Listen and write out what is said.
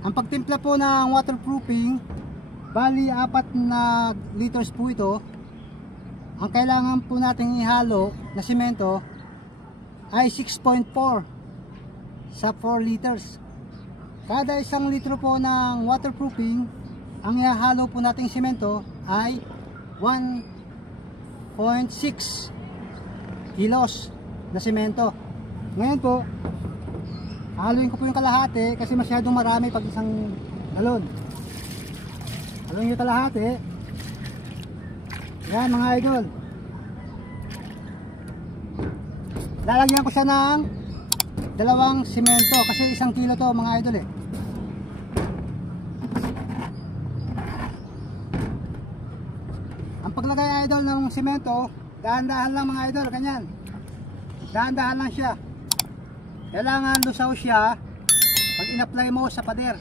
Ang pagtimpla po ng waterproofing, bali 4 na liters po ito. Ang kailangan po natin ihalo na simento ay 6.4 sa 4 liters. Kada 1 litro po ng waterproofing, ang ihahalo po nating simento ay 1.6 kilos na simento. Ngayon po, haluin ko po yung kalahati kasi masyadong marami pag isang galon. Haluin yung kalahati. Yan mga idol. Lalagyan ko siya ng 2 simento kasi 1 kilo to mga idol eh. Ang paglagay idol ng simento, dahan-dahan lang mga idol, ganyan. Dahan-dahan lang siya. Kailangan lusaw siya pag in-apply mo sa pader.